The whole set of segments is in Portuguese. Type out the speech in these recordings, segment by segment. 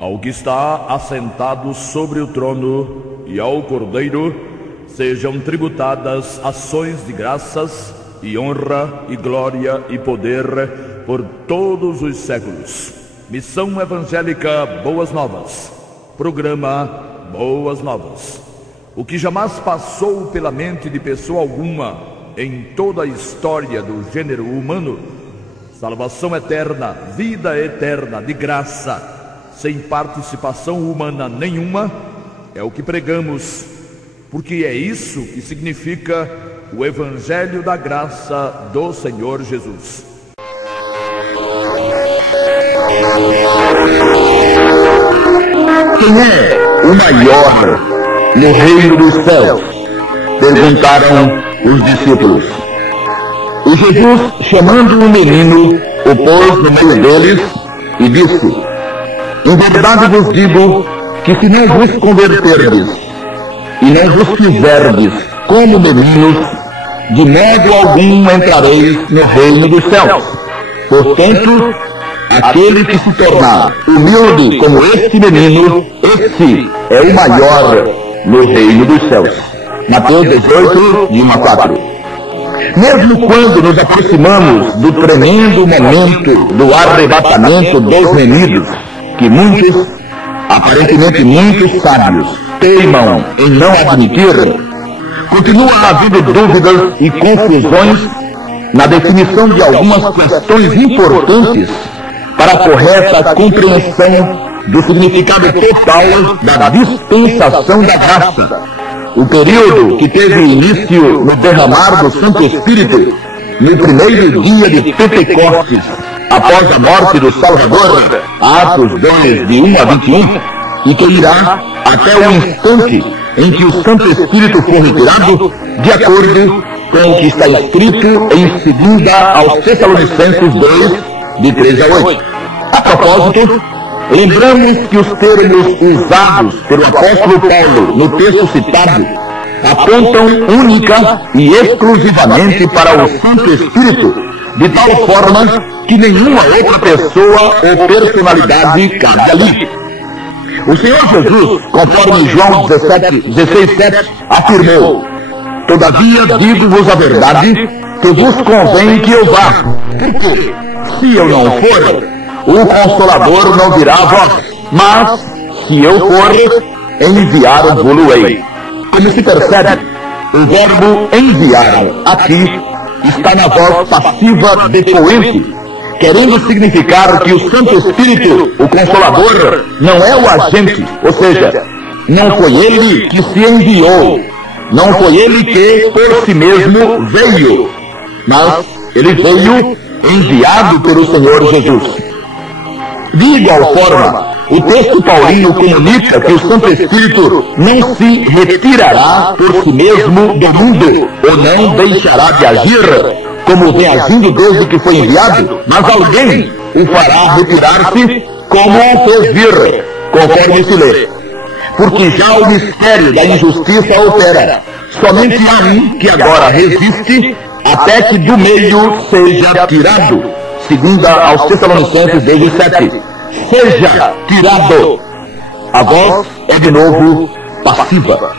Ao que está assentado sobre o trono e ao Cordeiro sejam tributadas ações de graças e honra e glória e poder por todos os séculos. Missão Evangélica Boas Novas. Programa Boas Novas. O que jamais passou pela mente de pessoa alguma em toda a história do gênero humano, salvação eterna, vida eterna de graça, sem participação humana nenhuma, é o que pregamos, porque é isso que significa o Evangelho da Graça do Senhor Jesus. Quem é o maior no reino dos céus? Perguntaram os discípulos. E Jesus, chamando um menino, o pôs no meio deles e disse: em verdade vos digo que se não vos converterdes e não vos fizerdes como meninos, de modo algum entrareis no reino dos céus. Portanto, aquele que se tornar humilde como este menino, esse é o maior no reino dos céus. Mateus 18, de 1 a 4. Mesmo quando nos aproximamos do tremendo momento do arrebatamento dos remidos, que muitos, aparentemente muitos sábios, teimam em não admitir, continua havendo dúvidas e confusões na definição de algumas questões importantes para a correta compreensão do significado total da dispensação da graça. O período que teve início no derramar do Santo Espírito no primeiro dia de Pentecostes, após a morte do Salvador, Atos 2, de 1 a 21, e que irá até o instante em que o Santo Espírito for retirado, de acordo com o que está escrito em 2 aos Tessalonicenses 2, de 13 a 8. A propósito, lembramos que os termos usados pelo apóstolo Paulo no texto citado apontam única e exclusivamente para o Santo Espírito, de tal forma que nenhuma outra pessoa ou personalidade cabe ali. O Senhor Jesus, conforme João 16:7, afirmou: todavia digo-vos a verdade, que vos convém que eu vá, porque se eu não for, o Consolador não virá a vós, mas se eu for, enviar-vos-ei. Como se percebe, o verbo enviar aqui está na voz passiva depoente, querendo significar que o Santo Espírito, o Consolador, não é o agente, ou seja, não foi ele que se enviou, não foi ele que por si mesmo veio, mas ele veio enviado pelo Senhor Jesus. De igual forma, o texto paulino comunica que o Santo Espírito não se retirará por si mesmo do mundo, ou não deixará de agir, como vem agindo desde que foi enviado, mas alguém o fará retirar-se como o fez vir, conforme se lê. Porque já o mistério da injustiça opera. Somente há um que agora resiste até que do meio seja tirado. 2 aos Tessalonicenses 2:7. Seja tirado. A voz é de novo passiva.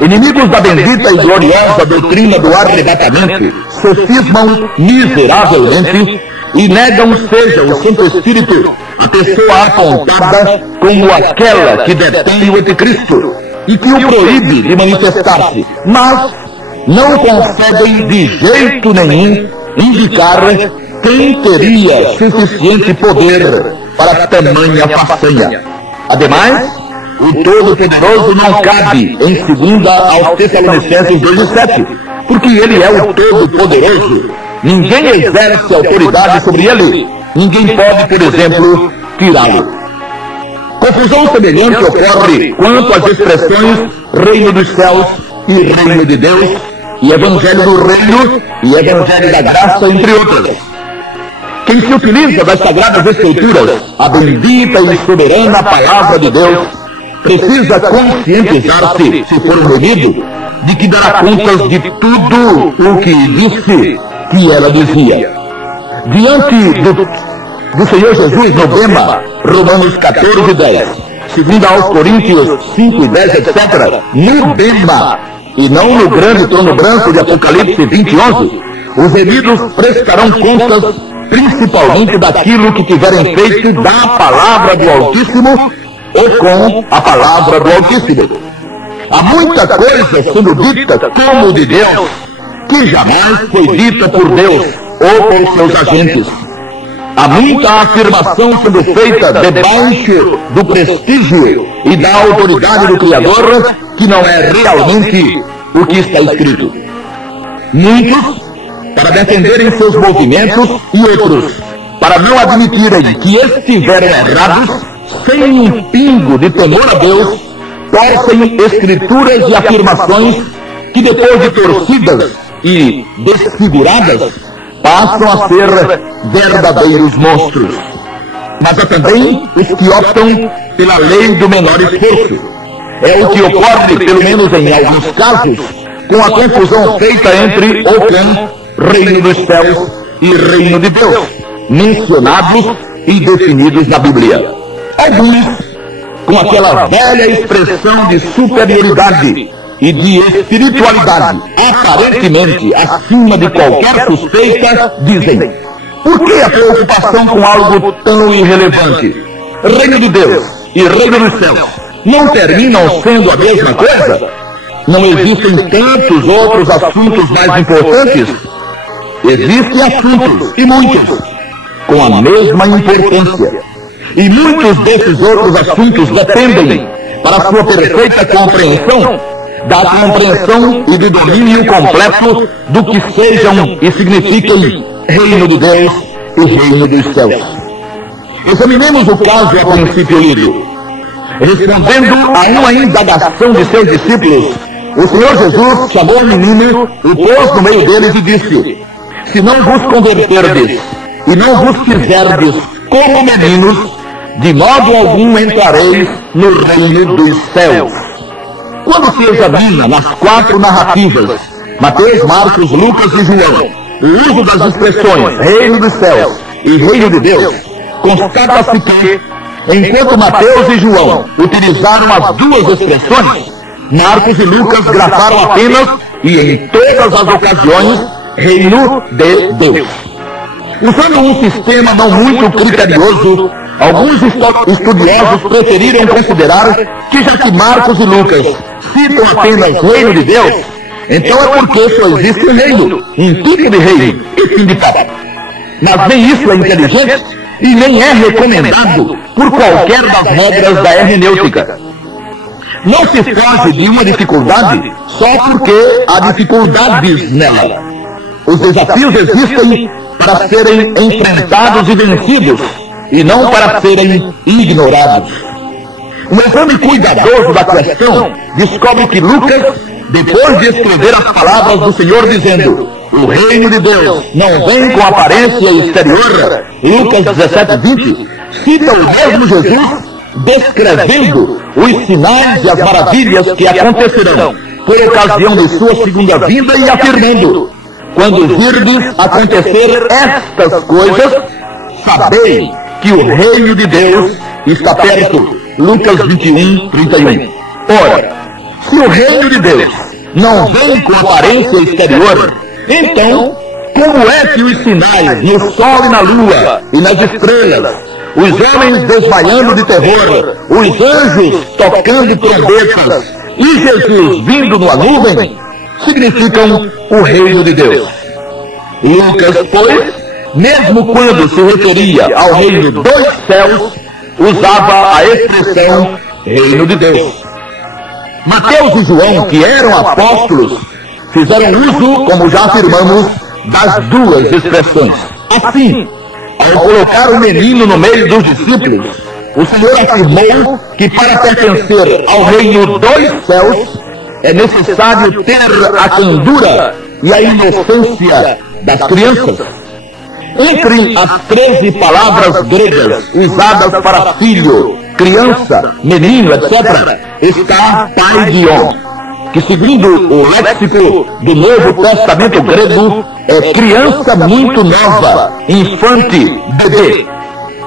Inimigos da bendita e gloriosa doutrina do arrebatamento se cismam miseravelmente e negam seja o Santo Espírito a pessoa apontada como aquela que detém o anticristo e que o proíbe de manifestar-se, mas não conseguem de jeito nenhum indicar quem teria suficiente poder para tamanha façanha. Ademais, o Todo-Poderoso não cabe em 2 aos Tessalonicenses 2:7, porque ele é o Todo-Poderoso. Ninguém exerce autoridade sobre ele. Ninguém pode, por exemplo, tirá-lo. Confusão semelhante ocorre quanto às expressões reino dos céus e reino de Deus, e evangelho do reino e evangelho da graça, entre outras. Quem se utiliza das Sagradas Escrituras, a bendita e soberana Palavra de Deus, precisa conscientizar-se, se for reunido, de que dará contas de tudo o que disse que ela dizia. Diante do Senhor Jesus no bema, Romanos 14, 10, 2 aos Coríntios 5 e 10, etc., no bema, e não no grande trono branco de Apocalipse 20, 11, os remidos prestarão contas principalmente daquilo que tiverem feito da palavra do Altíssimo ou com a palavra do Altíssimo. Há muita coisa sendo dita como de Deus, que jamais foi dita por Deus ou por seus agentes. Há muita afirmação sendo feita debaixo do prestígio e da autoridade do Criador, que não é realmente o que está escrito. Muitos, para defenderem seus movimentos, e outros, para não admitirem que estiveram errados, sem um pingo de temor a Deus, torcem escrituras e afirmações que, depois de torcidas e desfiguradas, passam a ser verdadeiros monstros. Mas há também os que optam pela lei do menor esforço. É o que ocorre, pelo menos em alguns casos, com a confusão feita entre o clã, reino dos céus e reino de Deus, mencionados e definidos na Bíblia. Alguns, com aquela velha expressão de superioridade e de espiritualidade aparentemente acima de qualquer suspeita, dizem: por que a preocupação com algo tão irrelevante? Reino de Deus e reino dos céus não terminam sendo a mesma coisa? Não existem tantos outros assuntos mais importantes? Existem assuntos, e muitos, com a mesma importância. E muitos desses outros assuntos dependem, para sua perfeita compreensão, da compreensão e do domínio completo do que sejam e signifiquem reino de Deus e reino dos céus. Examinemos o caso a princípio lido. Respondendo a uma indagação de seus discípulos, o Senhor Jesus chamou o menino, o pôs no meio deles e disse: se não vos converterdes e não vos fizerdes como meninos, de modo algum entrareis no reino dos céus. Quando se examina nas 4 narrativas, Mateus, Marcos, Lucas e João, o uso das expressões reino dos céus e reino de Deus, constata-se que, enquanto Mateus e João utilizaram as duas expressões, Marcos e Lucas grafaram apenas, e em todas as ocasiões, reino de Deus. Usando um sistema não muito criterioso, alguns estudiosos preferiram considerar que, já que Marcos e Lucas citam apenas reino de Deus, então é porque só existe um reino, um tipo de reino, e fim de papo. Mas nem isso é inteligente e nem é recomendado por qualquer das regras da hermenêutica. Não se foge de uma dificuldade só porque há dificuldades nela. Os desafios existem para serem enfrentados e vencidos, e não para serem ignorados. Um exame cuidadoso da questão descobre que Lucas, depois de escrever as palavras do Senhor dizendo: o reino de Deus não vem com aparência exterior, Lucas 17, 20, cita o mesmo Jesus descrevendo os sinais e as maravilhas que acontecerão por ocasião de sua segunda vinda e afirmando: quando virdes acontecer estas coisas, sabei que o reino de Deus está perto. Lucas 21, 31. Ora, se o reino de Deus não vem com aparência exterior, então, como é que os sinais no sol e na lua e nas estrelas, os homens desmaiando de terror, os anjos tocando trombetas e Jesus vindo numa nuvem, significam o reino de Deus? Lucas, pois, mesmo quando se referia ao reino dos céus, usava a expressão reino de Deus. Mateus e João, que eram apóstolos, fizeram uso, como já afirmamos, das duas expressões. Assim, ao colocar o menino no meio dos discípulos, o Senhor afirmou que para pertencer ao reino dos céus é necessário ter a candura e a inocência das crianças. Entre as 13 palavras gregas usadas para filho, criança, menino, etc., está paidion, que, segundo o léxico do Novo Testamento grego, é criança muito nova, infante, bebê.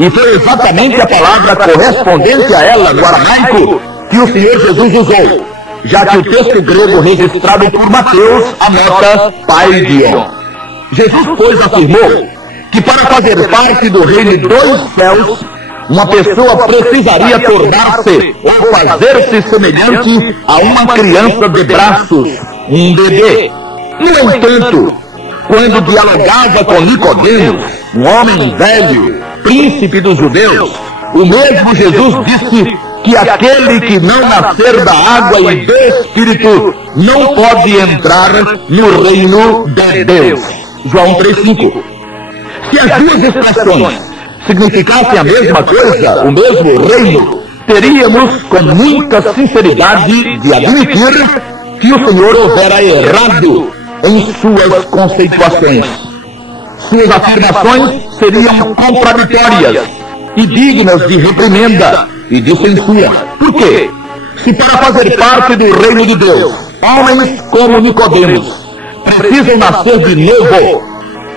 E foi exatamente a palavra correspondente a ela no aramaico que o Senhor Jesus usou, já que o texto grego registrado por Mateus anota Paidion. Jesus, pois, afirmou que para fazer parte do reino dos céus, uma pessoa precisaria tornar-se ou fazer-se semelhante a uma criança de braços, um bebê. No entanto, quando dialogava com Nicodemos, um homem velho, príncipe dos judeus, o mesmo Jesus disse que aquele que não nascer da água e do Espírito não pode entrar no reino de Deus. João 3,5. Se as duas expressões significassem a mesma coisa, o mesmo reino, teríamos com muita sinceridade de admitir que o Senhor houvera errado em suas conceituações. Suas afirmações seriam contraditórias e dignas de reprimenda e de censura. Por quê? Se para fazer parte do reino de Deus, homens como Nicodemos precisam nascer de novo,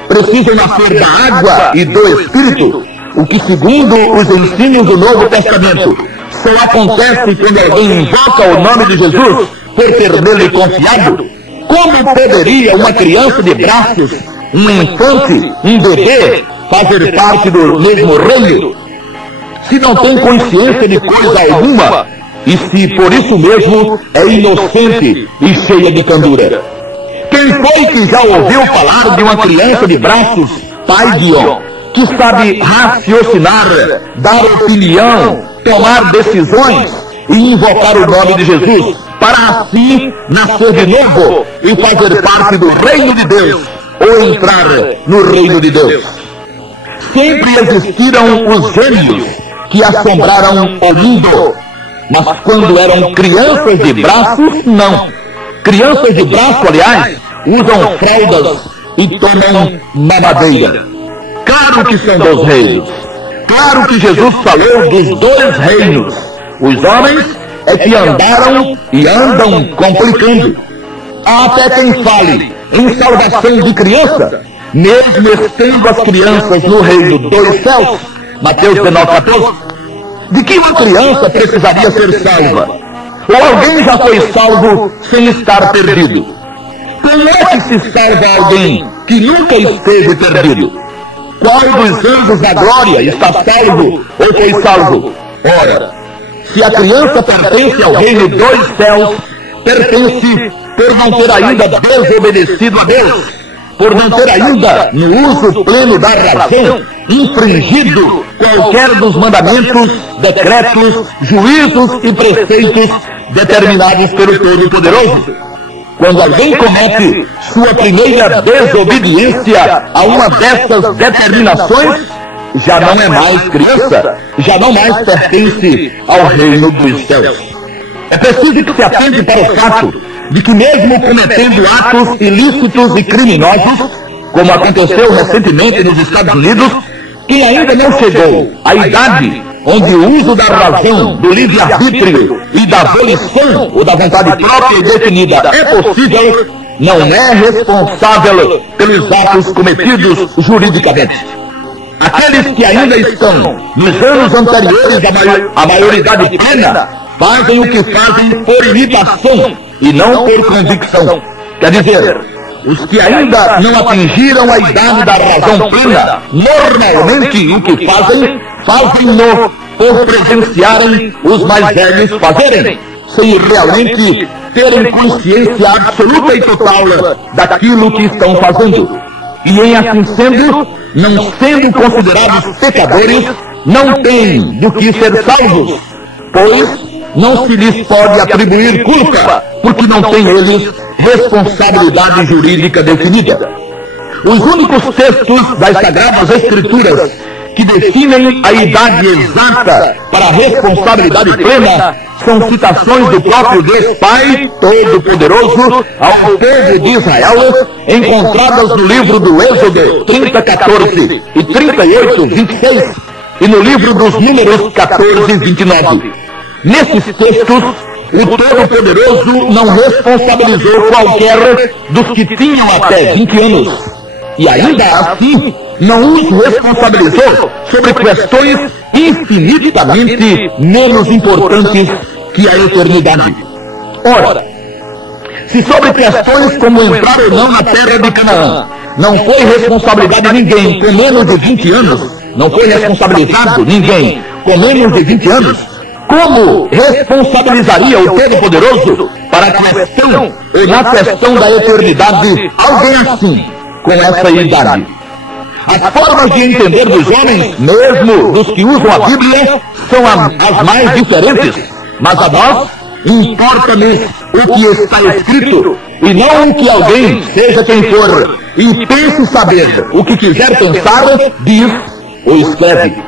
precisam nascer da água e do Espírito, o que segundo os ensinos do Novo Testamento só acontece quando alguém invoca o nome de Jesus por ter nele confiado, como poderia uma criança de braços, um infante, um bebê, fazer parte do mesmo reino, se não tem consciência de coisa alguma, e se por isso mesmo é inocente e cheia de candura? Quem foi que já ouviu falar de uma criança de braços, Paidion, que sabe raciocinar, dar opinião, tomar decisões e invocar o nome de Jesus, para assim nascer de novo e fazer parte do reino de Deus, ou entrar no reino de Deus? Sempre existiram os gênios que assombraram o mundo, mas quando eram crianças de braços, não. Crianças de braço, aliás, usam fraldas e tomam mamadeira. Claro que são dois reinos. Claro que Jesus falou dos dois reinos. Os homens é que andaram e andam complicando. Há até quem fale em salvação de criança, mesmo estando as crianças no reino dos céus. Mateus 19,14. De que uma criança precisaria ser salva? Ou alguém já foi salvo sem estar perdido? Como é que se salva alguém que nunca esteve perdido? Qual dos anjos da glória está salvo ou foi salvo? Ora, se a criança pertence ao reino dos céus, pertence por não ter ainda desobedecido a Deus, por não ter ainda, no uso pleno da razão, infringido qualquer dos mandamentos, decretos, juízos e preceitos determinados pelo Todo-Poderoso. Quando alguém comete sua primeira desobediência a uma dessas determinações, já não é mais criança, já não mais pertence ao reino dos céus. É preciso que se atente para o fato de que mesmo cometendo atos ilícitos e criminosos, como aconteceu recentemente nos Estados Unidos, quem ainda não chegou à idade onde o uso da razão, do livre-arbítrio e da volição ou da vontade própria e definida é possível, não é responsável pelos atos cometidos juridicamente. Aqueles que ainda estão nos anos anteriores à maioridade plena fazem o que fazem por imitação e não por convicção. Quer dizer, os que ainda não atingiram a idade da razão plena, normalmente o que fazem-no por presenciarem os mais velhos fazerem, sem realmente terem consciência absoluta e total daquilo que estão fazendo. E em assim sendo, não sendo considerados pecadores, não têm do que ser salvos, pois não se lhes pode atribuir culpa, porque não têm eles responsabilidade jurídica definida. Os únicos textos das Sagradas Escrituras que definem a idade exata para a responsabilidade plena são citações do próprio Deus Pai Todo-Poderoso ao povo de Israel, encontradas no livro do Êxodo 30:14 e 38:26 e no livro dos Números 14:29. Nesses textos, o Todo-Poderoso não responsabilizou qualquer dos que tinham até 20 anos. E ainda assim, não os responsabilizou sobre questões infinitamente menos importantes que a eternidade. Ora, se sobre questões como entrar ou não na terra de Canaã não foi responsabilidade de ninguém com menos de 20 anos, não foi responsabilizado ninguém com menos de 20 anos, como responsabilizaria o Todo-Poderoso para a questão ou na questão da eternidade alguém assim, com essa idade? As formas de entender dos homens, mesmo dos que usam a Bíblia, são as mais diferentes, mas a nós importa-nos o que está escrito, e não o que alguém, seja quem for, e pense saber o que quiser pensar, diz ou escreve.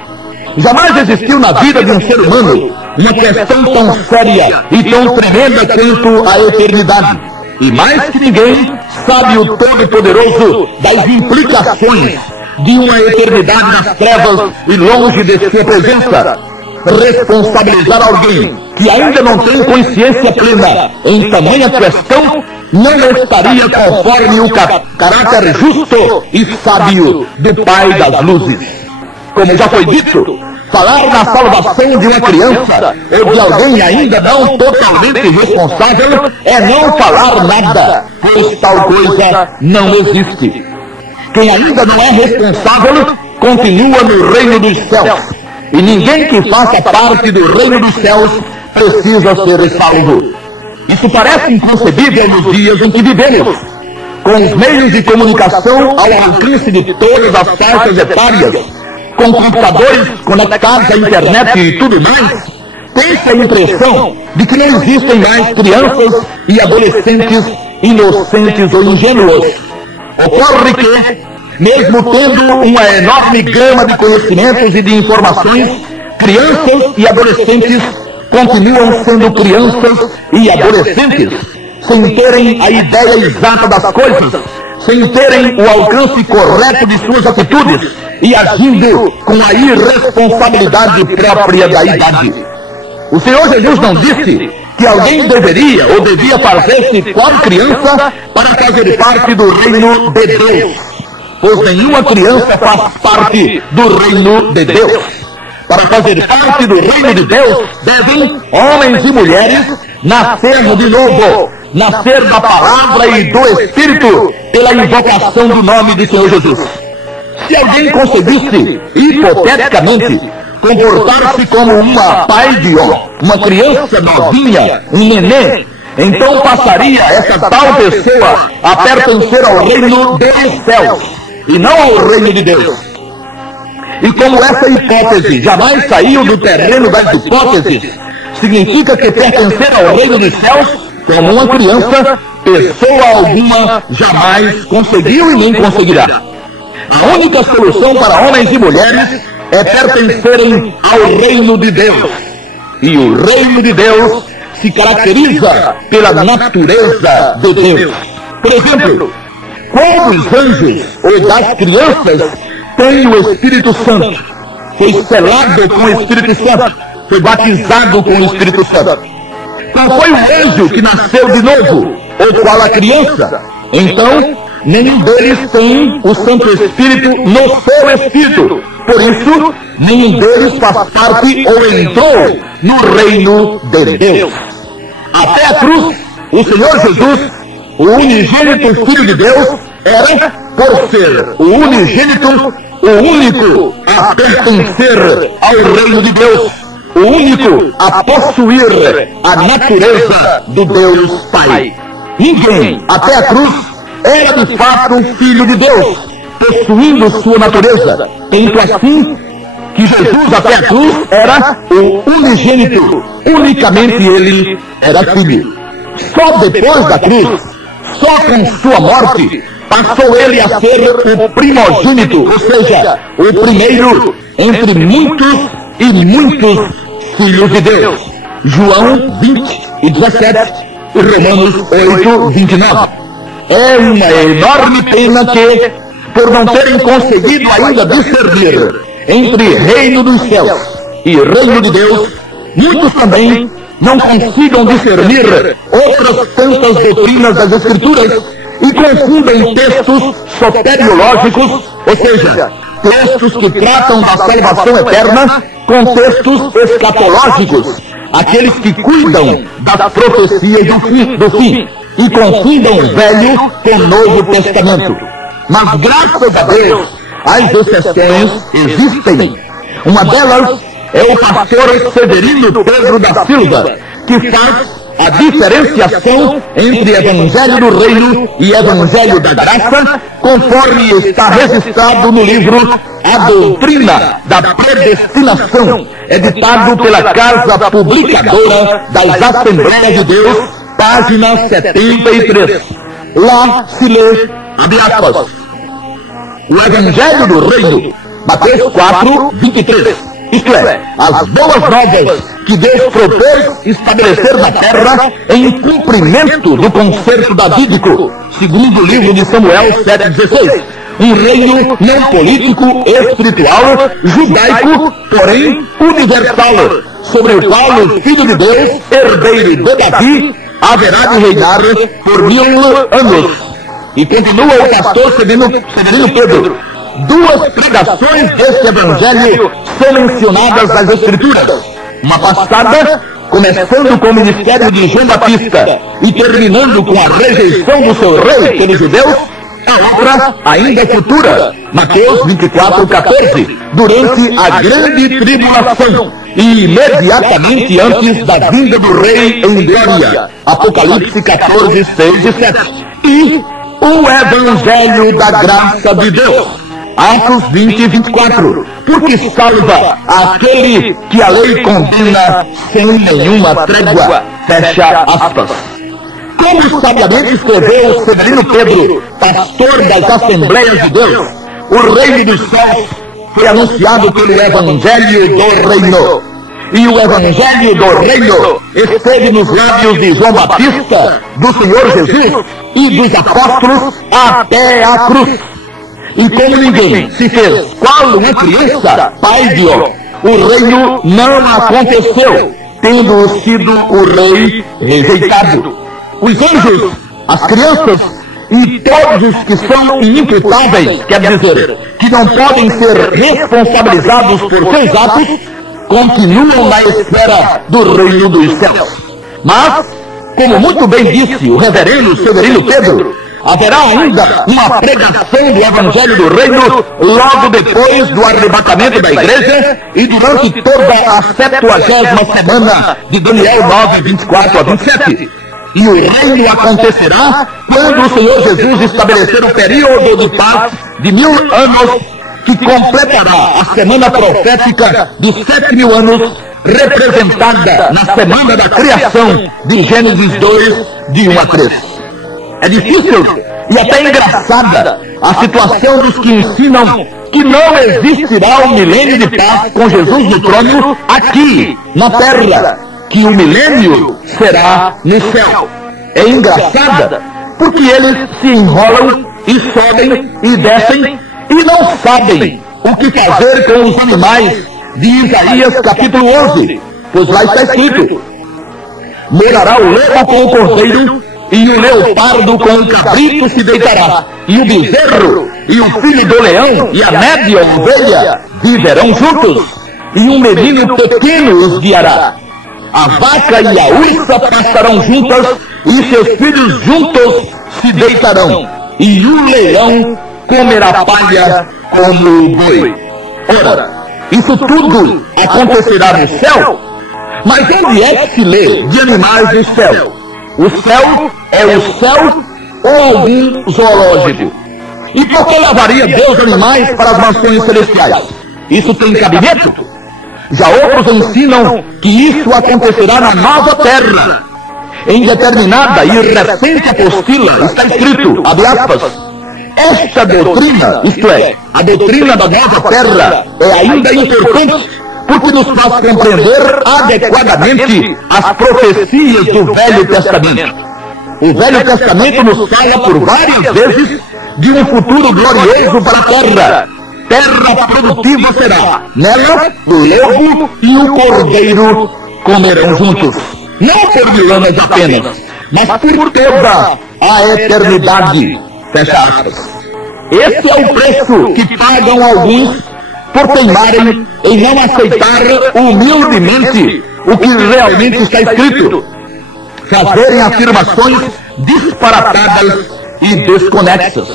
Jamais existiu na vida de um ser humano uma questão tão séria e tão tremenda quanto a eternidade. E mais que ninguém sabe o Todo-Poderoso das implicações de uma eternidade nas trevas e longe de sua presença. Responsabilizar alguém que ainda não tem consciência plena em tamanha questão não estaria conforme o caráter justo e sábio do Pai das Luzes. Como já foi dito, falar na salvação de uma criança ou de alguém ainda não totalmente responsável é não falar nada, pois tal coisa não existe. Quem ainda não é responsável continua no reino dos céus, e ninguém que faça parte do reino dos céus precisa ser salvo. Isso parece inconcebível nos dias em que vivemos, com os meios de comunicação ao alcance de todas as faixas etárias, com computadores conectados à internet e tudo mais. Tem-se a impressão de que não existem mais crianças e adolescentes inocentes ou ingênuos. Ocorre que, mesmo tendo uma enorme gama de conhecimentos e de informações, crianças e adolescentes continuam sendo crianças e adolescentes, sem terem a ideia exata das coisas, sem terem o alcance correto de suas atitudes e agindo com a irresponsabilidade própria da idade. O Senhor Jesus não disse que alguém deveria ou devia fazer-se qual criança para fazer parte do reino de Deus, pois nenhuma criança faz parte do reino de Deus. Para fazer parte do reino de Deus, devem homens e mulheres nascer de novo, nascer da palavra e do Espírito pela invocação do nome do Senhor Jesus. Se alguém conseguisse, hipoteticamente, comportar-se como uma paidion, uma criança novinha, um nenê, então passaria essa tal pessoa a pertencer ao reino dos céus, e não ao reino de Deus. E como essa hipótese jamais saiu do terreno das hipóteses, significa que pertencer ao reino dos céus, como uma criança, pessoa alguma jamais conseguiu e nem conseguirá. A única solução para homens e mulheres é pertencerem ao reino de Deus. E o reino de Deus se caracteriza pela natureza de Deus. Por exemplo, qual dos anjos ou das crianças tem o Espírito Santo? Foi selado com o Espírito Santo, foi batizado com o Espírito Santo. Qual foi o anjo que nasceu de novo? Ou qual a criança? Então, nenhum deles tem o Santo Espírito no seu Espírito. Por isso, nenhum deles faz parte ou entrou no reino de Deus. Até a cruz, o Senhor Jesus, o unigênito Filho de Deus, era, por ser o unigênito, o único a pertencer ao reino de Deus, o único a possuir a natureza do Deus Pai. Ninguém, até a cruz, era de fato um filho de Deus, possuindo sua natureza. Tanto assim que Jesus até a cruz era o unigênito, unicamente ele era filho. Só depois da cruz, só com sua morte, passou ele a ser o primogênito, ou seja, o primeiro entre muitos e muitos filhos de Deus. João 20 e 17 e Romanos 8, 29. É uma enorme pena que, por não terem conseguido ainda discernir entre reino dos céus e reino de Deus, muitos também não consigam discernir outras tantas doutrinas das Escrituras e confundem textos soteriológicos, ou seja, textos que tratam da salvação eterna com textos escatológicos, aqueles que cuidam das profecias do fim e confundam o Velho com o Novo Testamento. Mas graças a Deus, as exceções existem. Uma delas é o pastor Severino Pedro da Silva, que faz a diferenciação entre Evangelho do Reino e Evangelho da Graça, conforme está registrado no livro A Doutrina da Predestinação, editado pela Casa Publicadora das Assembleias de Deus, página 73. Lá se lê, abre aspas, o Evangelho do Reino, Mateus 4, 23. Isto é, as boas novas que Deus propôs estabelecer na terra em cumprimento do concerto davídico, segundo o livro de Samuel 7,16. Um reino não político, espiritual, judaico, porém universal, sobre o qual o Filho de Deus, herdeiro de Davi, haverá de reinar por 1000 anos. E continua o pastor Severino Pedro. Duas pregações deste evangelho são mencionadas nas Escrituras. Uma passada, começando com o ministério de João Batista e terminando com a rejeição do seu rei pelos judeus. A outra, ainda futura, Mateus 24, 14, durante a grande tribulação e imediatamente antes da vinda do rei em glória, Apocalipse 14, 6 e 7. E o Evangelho da Graça de Deus, Atos 20, 24, porque salva aquele que a lei condena sem nenhuma trégua, fecha aspas. Como sabiamente escreveu Severino Pedro, pastor das Assembleias de Deus, o reino dos céus foi anunciado pelo Evangelho do Reino. E o Evangelho do Reino esteve nos lábios de João Batista, do Senhor Jesus e dos apóstolos até a cruz. E como ninguém se fez qual uma criança, pai-o, o reino não aconteceu, tendo sido o rei rejeitado. Os anjos, as crianças e todos os que são inimputáveis, quer dizer, que não podem ser responsabilizados por seus atos, continuam na espera do reino dos céus. Mas, como muito bem disse o reverendo Severino Pedro, haverá ainda uma pregação do Evangelho do Reino logo depois do arrebatamento da igreja e durante toda a 70ª semana de Daniel 9, 24 a 27. E o reino acontecerá quando o Senhor Jesus estabelecer o período de paz de 1000 anos, que completará a semana profética de 7000 anos, representada na semana da criação de Gênesis 2, de 1 a 3. É difícil e até engraçada a situação dos que ensinam que não existirá um milênio de paz com Jesus no trono aqui, na terra, que o milênio será no céu. É engraçada porque eles se enrolam e sobem e descem e não sabem o que fazer com os animais de Isaías capítulo 11, pois lá está escrito: morará o lobo com o cordeiro, e o leopardo com o cabrito se deitará, e o bezerro e o filho do leão e a média ovelha viverão juntos, e um menino pequeno os guiará. A vaca e a ursa passarão juntas, e seus filhos juntos se deitarão, e o leão comerá palha como o boi. Ora, isso tudo acontecerá no céu? Mas onde é que se lê de animais no céu? O céu é o céu ou algum zoológico? E por que levaria Deus animais para as mansões celestiais? Isso tem cabimento? Já outros ensinam que isso acontecerá na nova terra. Em determinada e recente apostila está escrito, abre aspas, esta doutrina, isto é, a doutrina da nova terra, é ainda importante, porque nos faz compreender adequadamente as profecias do Velho Testamento. O Velho Testamento nos fala por várias vezes de um futuro glorioso para a terra. Terra produtiva será. Nela, o lobo e o cordeiro comerão juntos. Não por 1000 anos apenas, mas por toda a eternidade. Fecha aspas. Esse é o preço que pagam alguns por teimarem em não aceitar humildemente o que realmente está escrito, fazerem afirmações disparatadas e desconexas.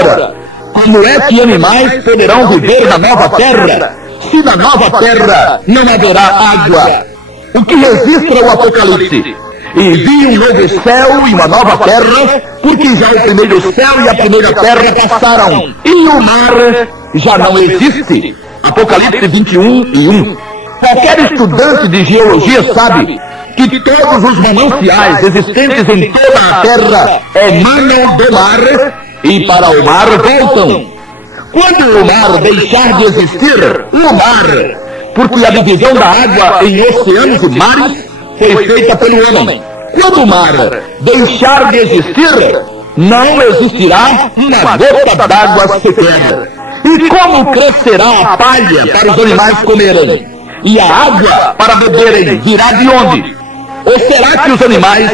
Ora, como é que animais poderão viver na nova terra, se na nova terra não haverá água? O que registra o Apocalipse? E vi um novo céu e uma nova terra, porque já o primeiro céu e a primeira terra passaram, e o mar já não existe. Apocalipse 21:1. Qualquer estudante de geologia sabe que todos os mananciais existentes em toda a terra emanam do mar e para o mar voltam. Quando o mar deixar de existir, o mar, porque a divisão da água em oceanos e mares foi feita pelo homem. Quando o mar deixar de existir, não existirá uma gota d'água sequer. E como crescerá a palha para os animais comerem? E a água para beberem virá de onde? Ou será que os animais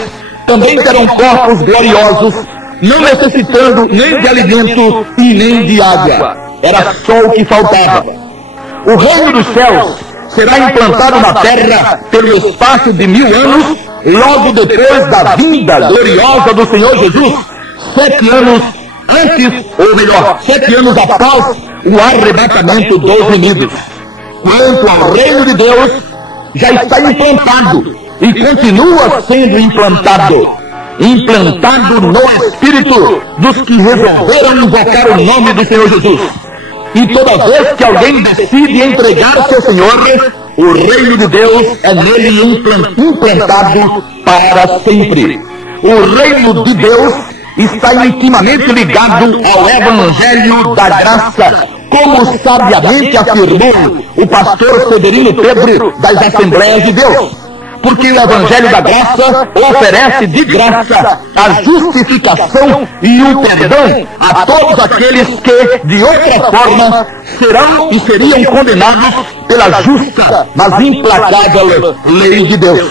também terão corpos gloriosos, não necessitando nem de alimento e nem de água? Era só o que faltava. O reino dos céus será implantado na terra pelo espaço de 1000 anos, logo depois da vinda gloriosa do Senhor Jesus, 7 anos antes, ou melhor, 7 anos após o arrebatamento dos remidos. Quanto ao reino de Deus, já está implantado e continua sendo implantado no espírito dos que resolveram invocar o nome do Senhor Jesus. E toda vez que alguém decide entregar-se ao Senhor, o reino de Deus é nele implantado para sempre. O reino de Deus está intimamente ligado ao Evangelho da Graça, como sabiamente afirmou o pastor Severino Pedro das Assembleias de Deus. Porque o Evangelho da Graça oferece de graça a justificação e o perdão a todos aqueles que, de outra forma, serão e seriam condenados pela justa, mas implacável lei de Deus.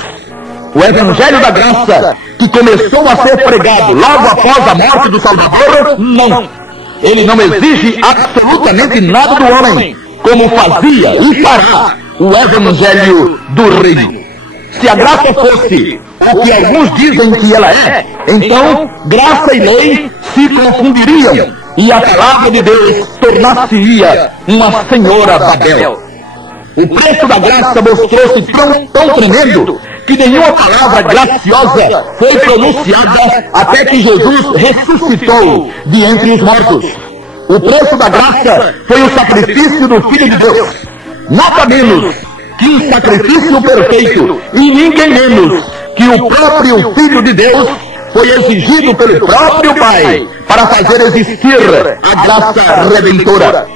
O Evangelho da Graça, que começou a ser pregado logo após a morte do Salvador, não. Ele não exige absolutamente nada do homem, como fazia e fará o Evangelho do Reino. Se a graça fosse o que alguns dizem que ela é, então graça e lei se confundiriam e a palavra de Deus tornar-se-ia uma senhora Babel. O preço da graça mostrou-se tão tremendo que nenhuma palavra graciosa foi pronunciada até que Jesus ressuscitou de entre os mortos. O preço da graça foi o sacrifício do Filho de Deus. Nada menos que um sacrifício perfeito, e ninguém menos que o próprio Filho de Deus foi exigido pelo próprio Pai para fazer existir a graça redentora.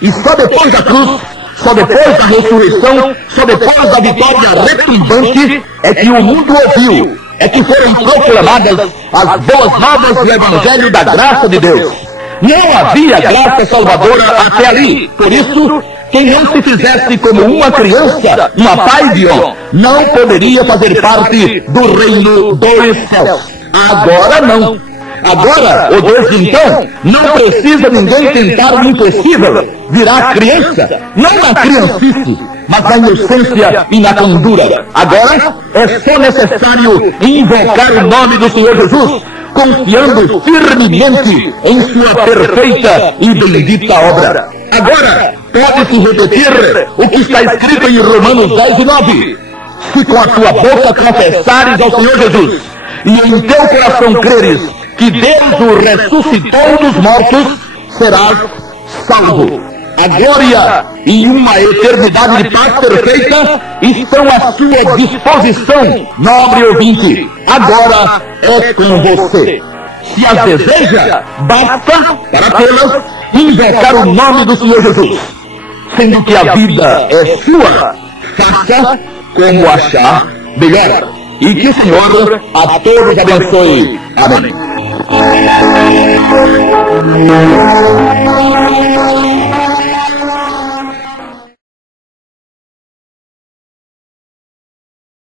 E só depois da cruz, só depois da ressurreição, só depois da vitória retumbante é que o mundo ouviu, é que foram proclamadas as boas novas do Evangelho da graça de Deus. Não havia graça salvadora até ali, por isso, quem não se fizesse como uma criança, uma paidion, não poderia fazer parte do reino dos céus. Agora não. Agora, ou desde então, não precisa ninguém tentar o impossível. Virá criança, não na criancice, mas na inocência e na candura. Agora, é só necessário invocar o nome do Senhor Jesus, confiando firmemente em sua perfeita e bendita obra. Agora, pode-se repetir o que está escrito em Romanos 10:9. Se com a tua boca confessares ao Senhor Jesus, e em teu coração creres que Deus o ressuscitou dos mortos, serás salvo. A glória e uma eternidade de paz perfeita estão à sua disposição, nobre ouvinte. Agora é com você. Se as deseja, basta, para tê-las, invocar o nome do Senhor Jesus. Sendo que a vida é sua, faça como achar melhor. E que o Senhor a todos abençoe. Amém.